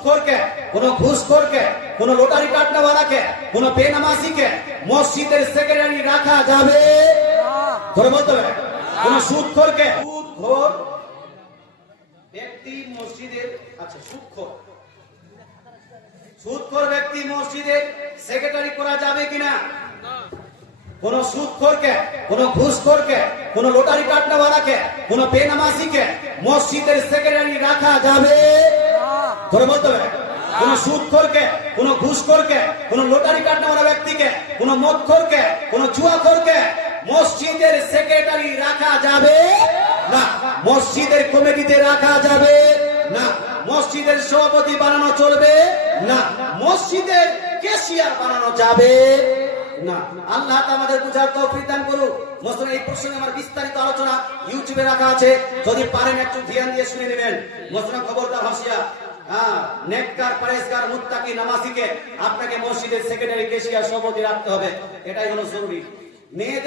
সুদখোরকে, কোন ঘুষখোরকে, কোন লটারি কাটনেওয়ালাকে, কোন বেনামাজিকে মসজিদের সেক্রেটারি রাখা যাবে? ধরে বলতে হবে। কোন সুদখোরকে, সুদখোর ব্যক্তি মসজিদের, আচ্ছা সুদখোর ব্যক্তি মসজিদের সেক্রেটারি করা যাবে কিনা? কোন সুদখোরকে, কোন ঘুষখোরকে, কোন লটারি কাটনেওয়ালাকে, কোন বেনামাজিকে মসজিদের সেক্রেটারি রাখা যাবে? ধরে বলতে হবে। কোন সুদখোরকে, কোন ঘুষখোরকে, কোন লটারি কাটনেওয়ালা ব্যক্তিকে, কোন মদখোরকে, কোন জুয়াখোরকে মসজিদের সেক্রেটারি রাখা যাবে না। মসজিদের কমিটিতে রাখা যাবে না। মসজিদের সভাপতি বানানো চলবে না। মসজিদের ক্যাশিয়ার বানানো যাবে না। আল্লাহ আমাদের বুঝার তৌফিক দান করুন। মসজিদের এই প্রসঙ্গে আমার বিস্তারিত আলোচনা ইউটিউবে রাখা আছে, যদি পারেন একটু ধ্যান দিয়ে শুনে নেবেন। মসজিদের খবরদার হাসিয়া, নেককার, পরেশগার, মুত্তাকি, নামাজিকে আপনাকে মসজিদের সেক্রেটারি, ক্যাশিয়ার, সভাপতি রাখতে হবে। এটাই হলো জরুরি। মেয়েদের